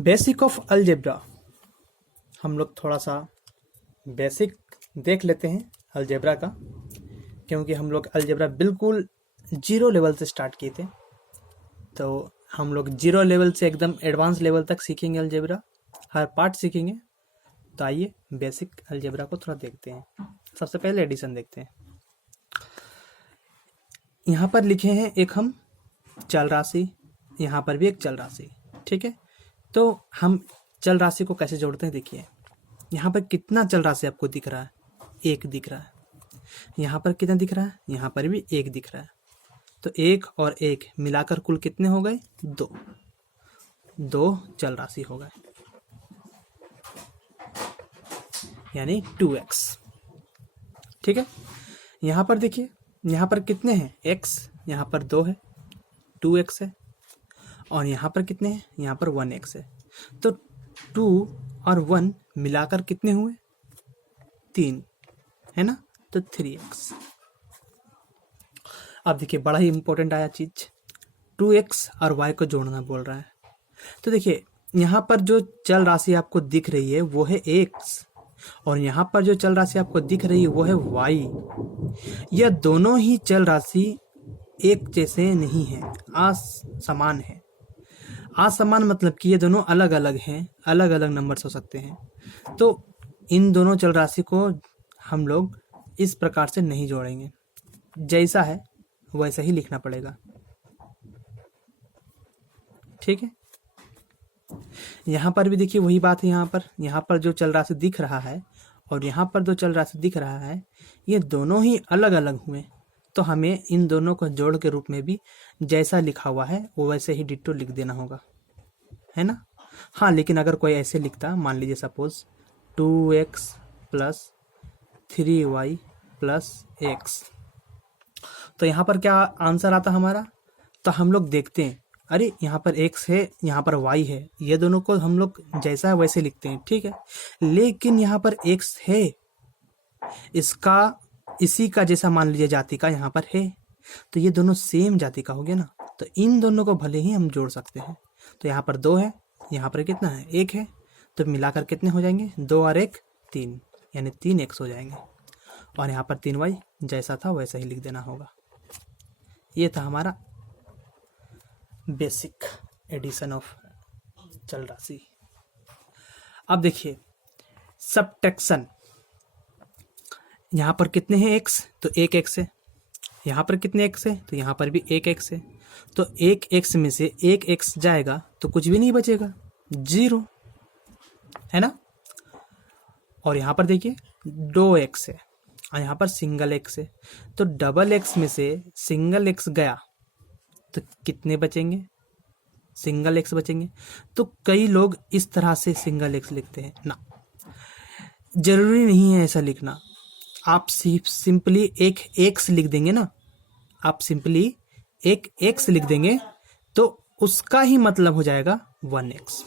Basic of algebra. हम लोग थोड़ा सा बेसिक देख लेते हैं अलजेब्रा का, क्योंकि हम लोग अलजेब्रा बिल्कुल जीरो लेवल से स्टार्ट किए थे। तो हम लोग जीरो लेवल से एकदम एडवांस लेवल तक सीखेंगे अलजेब्रा, हर पार्ट सीखेंगे। तो आइए बेसिक अलजेब्रा को थोड़ा देखते हैं। सबसे पहले एडिशन देखते हैं। यहाँ पर लिखे हैं एक हम चल राशि, यहाँ पर भी एक चल राशि, ठीक है। तो हम चल राशि को कैसे जोड़ते हैं, देखिए यहाँ पर कितना चल राशि आपको दिख रहा है, एक दिख रहा है। यहाँ पर कितना दिख रहा है, यहाँ पर भी एक दिख रहा है। तो एक और एक मिलाकर कुल कितने हो गए, दो। दो चल राशि हो गए, यानी 2x, ठीक है। यहाँ पर देखिए, यहाँ पर कितने हैं, x, यहाँ पर 2 है, 2x है। और यहाँ पर कितने हैं, यहाँ पर 1x है। तो 2 और 1 मिलाकर कितने हुए, 3, है ना। तो 3x। अब देखिए बड़ा ही इंपॉर्टेंट आया चीज, 2x और y को जोड़ना बोल रहा है। तो देखिए यहाँ पर जो चल राशि आपको दिख रही है वो है x, और यहाँ पर जो चल राशि आपको दिख रही है वो है y। यह दोनों ही चल राशि एक जैसे नहीं है, असमान है। असमान मतलब कि ये दोनों अलग अलग हैं, अलग अलग नंबर्स हो सकते हैं। तो इन दोनों चल राशि को हम लोग इस प्रकार से नहीं जोड़ेंगे, जैसा है वैसा ही लिखना पड़ेगा, ठीक है। यहाँ पर भी देखिए वही बात है, यहाँ पर जो चल राशि दिख रहा है और यहाँ पर जो चल राशि दिख रहा है, ये दोनों ही अलग अलग हुए। तो हमें इन दोनों को जोड़ के रूप में भी जैसा लिखा हुआ है वो वैसे ही डिट्टो लिख देना होगा, है ना। हाँ, लेकिन अगर कोई ऐसे लिखता, मान लीजिए suppose 2x plus 3y plus x, तो यहाँ पर क्या आंसर आता हमारा। तो हम लोग देखते हैं, अरे यहाँ पर x है, यहाँ पर y है, ये दोनों को हम लोग जैसा है वैसे लिखते हैं, ठीक है। लेकिन यहाँ पर x है, इसका इसी का जैसा मान लीजिए जाति का यहाँ पर है, तो ये दोनों सेम जाति का हो गया ना। तो इन दोनों को भले ही हम जोड़ सकते हैं। तो यहाँ पर 2 है, यहाँ पर कितना है, 1 है। तो मिलाकर कितने हो जाएंगे, 2 और 1 3, यानी 3x हो जाएंगे। और यहाँ पर 3y जैसा था वैसा ही लिख देना होगा। ये था हमारा बेसिक एडिशन ऑफ चल राशि। अब देखिए सबट्रैक्शन, यहाँ पर कितने हैं x, तो 1x है। यहाँ पर कितने x है, तो यहाँ पर भी 1x है। तो 1x में से 1x जाएगा तो कुछ भी नहीं बचेगा, 0, है ना। और यहाँ पर देखिए 2x है और यहाँ पर सिंगल x है। तो डबल x में से सिंगल x गया तो कितने बचेंगे, सिंगल x बचेंगे। तो कई लोग इस तरह से सिंगल x लिखते हैं ना, जरूरी नहीं है ऐसा लिखना। आप सिंपली एक x लिख देंगे ना, आप सिंपली एक x लिख देंगे तो उसका ही मतलब हो जाएगा 1x।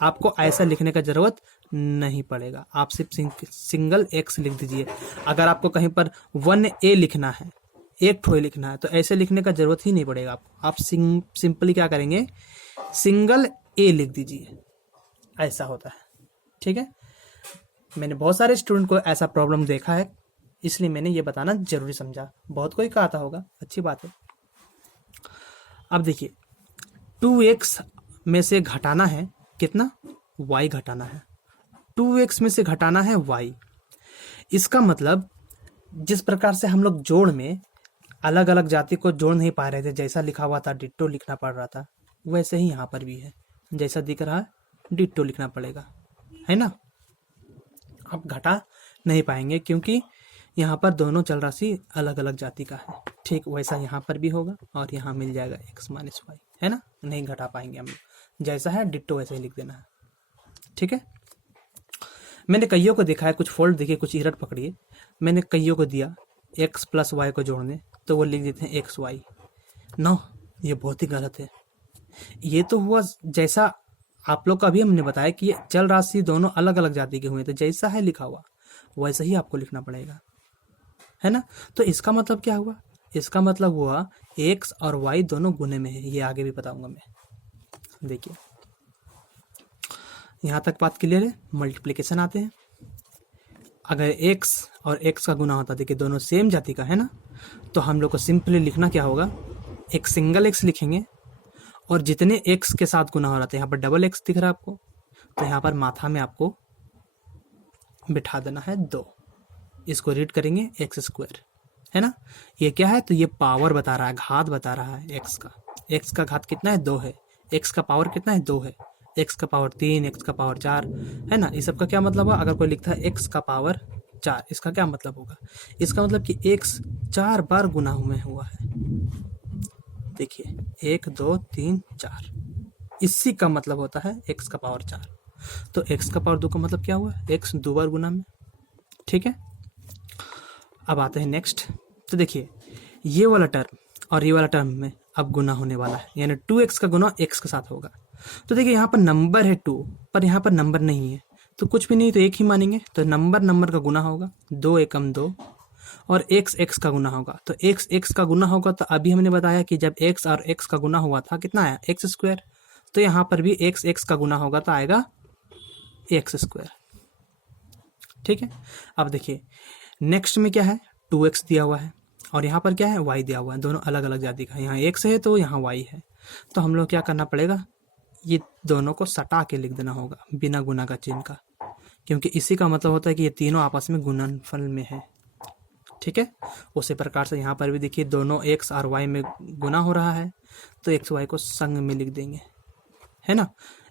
आपको ऐसा लिखने का जरूरत नहीं पड़ेगा, आप सिर्फ सिंगल x लिख दीजिए। अगर आपको कहीं पर 1a लिखना है, एक ठोए लिखना है, तो ऐसे लिखने का जरूरत ही नहीं पड़ेगा आपको। आप सिंपली क्या करेंगे, सिंगल a लिख दीजिए, ऐसा होता है, ठीक है। मैंने बहुत सारे स्टूडेंट को ऐसा प्रॉब्लम देखा है, इसलिए मैंने ये बताना जरूरी समझा। बहुत कोई का आता होगा, अच्छी बात है। अब देखिए 2x में से घटाना है कितना, y घटाना है। 2x में से घटाना है y। इसका मतलब जिस प्रकार से हम लोग जोड़ में अलग अलग जाति को जोड़ नहीं पा रहे थे, जैसा लिखा हुआ था डिट्टो लिखना पड़ रहा था, वैसे ही यहाँ पर भी है, जैसा दिख रहा है डिट्टो लिखना पड़ेगा, है ना। आप घटा नहीं पाएंगे क्योंकि यहाँ पर दोनों चल राशि अलग अलग जाति का है। ठीक वैसा यहाँ पर भी होगा और यहाँ मिल जाएगा x माइनस वाई, है ना। नहीं घटा पाएंगे हम, जैसा है डिट्टो वैसे ही लिख देना है, ठीक है। मैंने कईयों को देखा है, कुछ फॉल्ट देखिए, कुछ इरर पकड़िए। मैंने कईयों को दिया x प्लस वाई को जोड़ने, तो वो लिख देते हैं एक्स वाई। नो, ये बहुत ही गलत है। ये तो हुआ जैसा आप लोग का अभी हमने बताया कि ये चल राशि दोनों अलग अलग जाति के हुए, तो जैसा है लिखा हुआ वैसा ही आपको लिखना पड़ेगा, है ना। तो इसका मतलब क्या हुआ, इसका मतलब हुआ x और y दोनों गुने में है। ये आगे भी बताऊंगा मैं। देखिए यहाँ तक बात क्लियर है। मल्टीप्लिकेशन आते हैं। अगर x और x का गुना होता, देखिए दोनों सेम जाति का है ना, तो हम लोग को सिंपली लिखना क्या होगा, एक सिंगल x लिखेंगे और जितने x के साथ गुना हो रहा था, यहाँ पर डबल x दिख रहा है आपको, तो यहाँ पर माथा में आपको बिठा देना है 2। इसको रीड करेंगे x², है ना। ये क्या है, तो ये पावर बता रहा है, घात बता रहा है x का। x का घात कितना है, 2 है। x का पावर कितना है, 2 है। x का पावर 3, x का पावर 4, है ना। इस सब का क्या मतलब है, अगर कोई लिखता है x का पावर 4, इसका क्या मतलब होगा, इसका मतलब कि x 4 बार गुना में हुआ है। देखिए 1 2 3 4, इसी का मतलब होता है x का पावर 4। तो x का पावर 2 का मतलब क्या हुआ, x 2 बार गुना में। ठीक है, अब आते हैं नेक्स्ट। तो देखिए ये वाला टर्म और ये वाला टर्म में अब गुना होने वाला है, यानी 2x का गुना x के साथ होगा। तो देखिए यहाँ पर नंबर है 2, पर यहाँ पर नंबर नहीं है, तो कुछ भी नहीं, तो एक ही मानेंगे। तो नंबर का गुना होगा, 2 एकम 2, और x का गुना होगा। तो x का गुना होगा, तो अभी हमने बताया कि जब x और x का गुना हुआ था कितना आया, x²। तो यहाँ पर भी x का गुना होगा तो आएगा x²। ठीक है, अब देखिए नेक्स्ट में क्या है, 2x दिया हुआ है और यहाँ पर क्या है, y दिया हुआ है। दोनों अलग अलग जाति का, यहाँ x है तो यहाँ y है। तो हम लोग क्या करना पड़ेगा, ये दोनों को सटा के लिख देना होगा बिना गुना का चिन्ह का, क्योंकि इसी का मतलब होता है कि ये तीनों आपस में गुणनफल में है। ठीक है, उसी प्रकार से यहाँ पर भी देखिए दोनों x और y में गुना हो रहा है, तो x y को संग में लिख देंगे, है ना।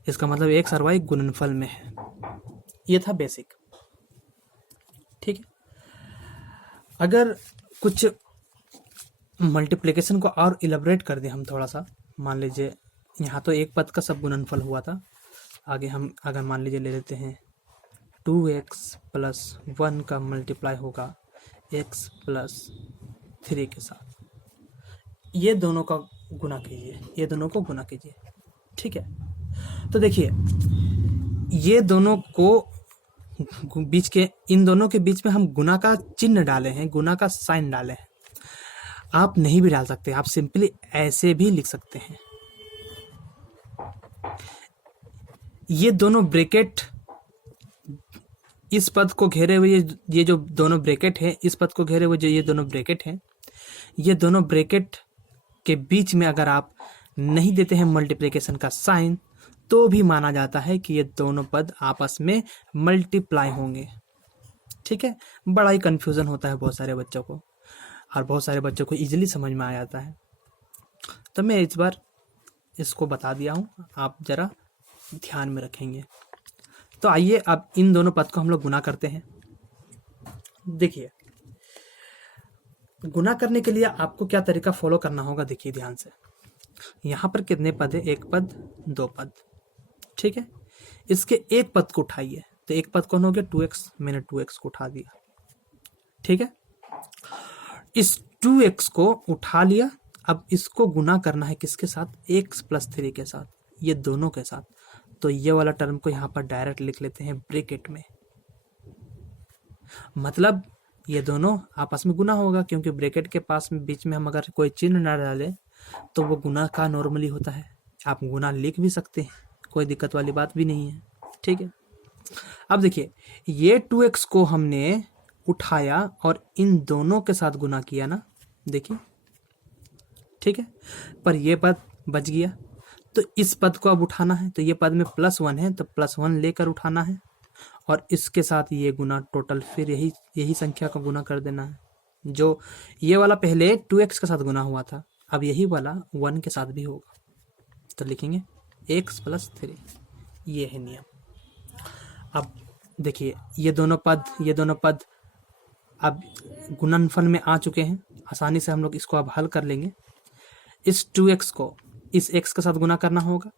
इसका मतलब x और y गुणनफल में है। ये था बेसिक। ठीक है, अगर कुछ मल्टीप्लिकेशन को और इलेबोरेट कर दें हम थोड़ा सा, मान लीजिए यहाँ तो एक पद का सब गुणनफल हुआ था, आगे हम अगर मान लीजिए ले लेते हैं 2x + 1 का मल्टीप्लाई होगा x + 3 के साथ, ये दोनों का गुना कीजिए, ये दोनों को गुना कीजिए। ठीक है, तो देखिए ये दोनों को बीच के, इन दोनों के बीच में हम गुना का चिन्ह डाले हैं, गुना का साइन डाले हैं। आप नहीं भी डाल सकते, आप सिंपली ऐसे भी लिख सकते हैं। ये दोनों ब्रैकेट इस पद को घेरे हुए, ये जो दोनों ब्रैकेट है, इस पद को घेरे हुए जो ये दोनों ब्रैकेट हैं, ये दोनों ब्रैकेट के बीच में अगर आप नहीं देते हैं मल्टीप्लिकेशन का साइन, तो भी माना जाता है कि ये दोनों पद आपस में मल्टीप्लाई होंगे। ठीक है, बड़ा ही कंफ्यूजन होता है बहुत सारे बच्चों को, और बहुत सारे बच्चों को इजीली समझ में आ जाता है। तो मैं इस बार इसको बता दिया हूँ, आप जरा ध्यान में रखेंगे। तो आइए अब इन दोनों पद को हम लोग गुना करते हैं। देखिए गुना करने के लिए आपको क्या तरीका फॉलो करना होगा, देखिए ध्यान से। यहाँ पर कितने पद है, एक पद, दो पद। ठीक है, इसके एक पद को उठाइए, तो एक पद कौन हो गया, 2x, मैंने 2x को उठा दिया। ठीक है, इस 2x को उठा लिया, अब इसको गुना करना है किसके साथ, x + 3 के साथ, ये दोनों के साथ। तो ये वाला टर्म को यहाँ पर डायरेक्ट लिख लेते हैं ब्रैकेट में, मतलब ये दोनों आपस में गुना होगा, क्योंकि ब्रैकेट के पास में बीच में हम अगर कोई चिन्ह ना डालें तो वो गुना का नॉर्मली होता है। आप गुना लिख भी सकते हैं, कोई दिक्कत वाली बात भी नहीं है। ठीक है, अब देखिए ये 2x को हमने उठाया और इन दोनों के साथ गुना किया ना, देखिए। ठीक है, पर ये पद बच गया, तो इस पद को अब उठाना है, तो ये पद में +1 है, तो +1 लेकर उठाना है और इसके साथ ये गुना टोटल, फिर यही संख्या का गुना कर देना है। जो ये वाला पहले 2x के साथ गुना हुआ था, अब यही वाला 1 के साथ भी होगा, तो लिखेंगे x + 3। ये है नियम। अब देखिए ये दोनों पद अब गुणनफल में आ चुके हैं, आसानी से हम लोग इसको अब हल कर लेंगे। इस 2x को इस x के साथ गुना करना होगा,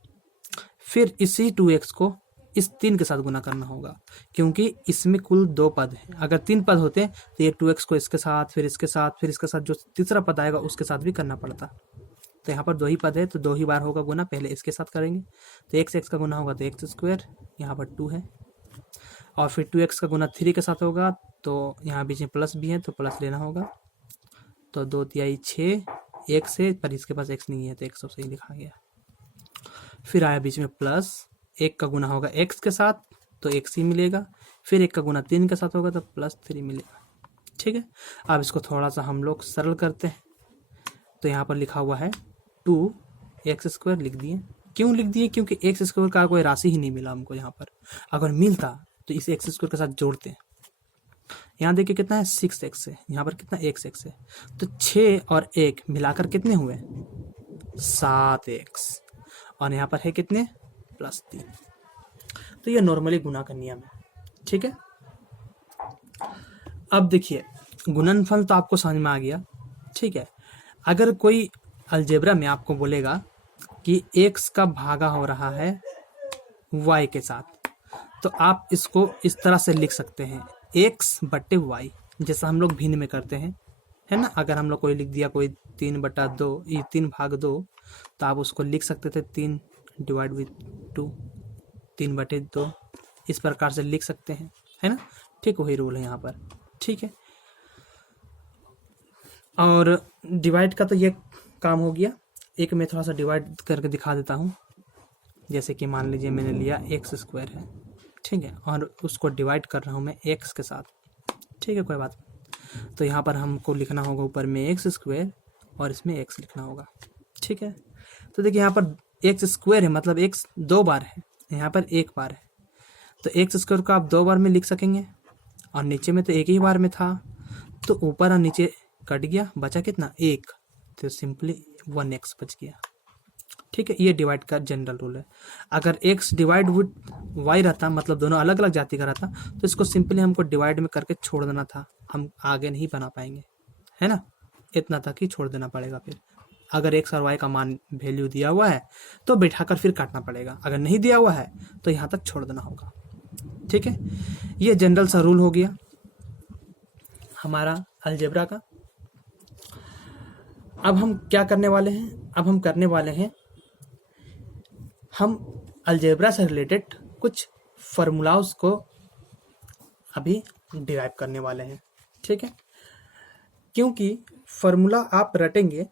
फिर इसी 2x को इस 3 के साथ गुना करना होगा, क्योंकि इसमें कुल 2 पद हैं। अगर 3 पद होते तो ये 2x को इसके साथ, फिर इसके साथ, फिर इसके साथ, जो तीसरा पद आएगा उसके साथ भी करना पड़ता। तो यहाँ पर 2 ही पद है, तो 2 ही बार होगा गुना, पहले इसके साथ करेंगे, तो x का गुना होगा तो x², यहाँ पर 2 है, और फिर 2x का गुना 3 के साथ होगा, तो यहाँ बीच में प्लस भी है तो प्लस लेना होगा, तो 2 तिहाई 6, 1 से, पर इसके पास x नहीं है तो 100 से ही लिखा गया। फिर आया बीच में प्लस 1 का गुना होगा x के साथ तो x ही मिलेगा, फिर 1 का गुना 3 के साथ होगा तो +3 मिलेगा। ठीक है, अब इसको थोड़ा सा हम लोग सरल करते हैं। तो यहाँ पर लिखा हुआ है 2x² लिख दिए। क्यों लिख दिए? क्योंकि x² का कोई राशि ही नहीं मिला हमको यहाँ पर। अगर मिलता तो इसे x² के साथ जोड़ते। यहाँ देखिए कितना है 6x है, यहाँ पर कितना x है, तो 6 और 1 मिलाकर कितने हुए 7x, और यहाँ पर है कितने +3। तो ये नॉर्मली गुना का नियम है। ठीक है, अब देखिए गुणनफल तो आपको समझ में आ गया। ठीक है, अगर कोई अलजेब्रा में आपको बोलेगा कि x का भागा हो रहा है y के साथ, तो आप इसको इस तरह से लिख सकते हैं x/y, जैसा हम लोग भिन्न में करते हैं, है ना। अगर हम लोग कोई लिख दिया कोई 3/2 ये 3/2, तो आप उसको लिख सकते थे 3/2, 3/2 इस प्रकार से लिख सकते हैं, है ना। ठीक वही रूल है यहाँ पर। ठीक है, और डिवाइड का तो ये काम हो गया। एक मैं थोड़ा सा डिवाइड करके दिखा देता हूँ। जैसे कि मान लीजिए मैंने लिया x² है, ठीक है, और उसको डिवाइड कर रहा हूँ मैं x के साथ। ठीक है, कोई बात नहीं। तो यहाँ पर हमको लिखना होगा ऊपर में x² और इसमें x लिखना होगा। ठीक है, तो देखिए यहाँ पर x² है, मतलब x 2 बार है, यहाँ पर 1 बार है, तो x² को आप 2 बार में लिख सकेंगे, और नीचे में तो 1 ही बार में था, तो ऊपर और नीचे कट गया, बचा कितना 1, तो सिंपली 1x बच गया। ठीक है, ये डिवाइड का जनरल रूल है। अगर x डिवाइड विद y रहता, मतलब दोनों अलग अलग जाति का रहता, तो इसको सिंपली हमको डिवाइड में करके छोड़ देना था, हम आगे नहीं बना पाएंगे, है ना। इतना तक ही छोड़ देना पड़ेगा। फिर अगर x और y का मान वैल्यू दिया हुआ है तो बैठाकर फिर काटना पड़ेगा, अगर नहीं दिया हुआ है तो यहाँ तक छोड़ देना होगा। ठीक है, ये जनरल सा रूल हो गया हमारा अलजेब्रा का। अब हम क्या करने वाले हैं? अब हम करने वाले हैं, हम अलजेब्रा से रिलेटेड कुछ फार्मूलाज को अभी डिराइव करने वाले हैं। ठीक है, क्योंकि फार्मूला आप रटेंगे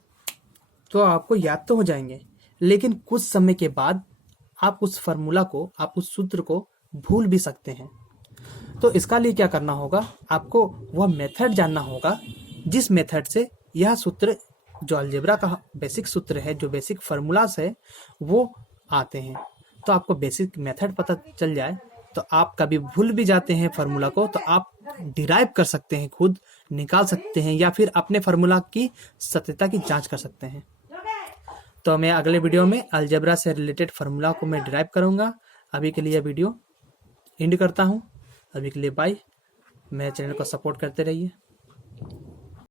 तो आपको याद तो हो जाएंगे, लेकिन कुछ समय के बाद आप उस फार्मूला को, आप उस सूत्र को भूल भी सकते हैं। तो इसका लिए क्या करना होगा, आपको वह मेथड जानना होगा जिस मेथड से यह सूत्र, जो अलजेब्रा का बेसिक सूत्र है, जो बेसिक फार्मूलाज है, वो आते हैं। तो आपको बेसिक मेथड पता चल जाए तो आप कभी भूल भी जाते हैं फार्मूला को, तो आप डिराइव कर सकते हैं, खुद निकाल सकते हैं, या फिर अपने फार्मूला की सत्यता की जांच कर सकते हैं। तो मैं अगले वीडियो में अलजेब्रा से रिलेटेड फार्मूला को मैं डिराइव करूंगा। अभी के लिए वीडियो एंड करता हूं। अभी के लिए बाय। मेरे चैनल को सपोर्ट करते रहिए।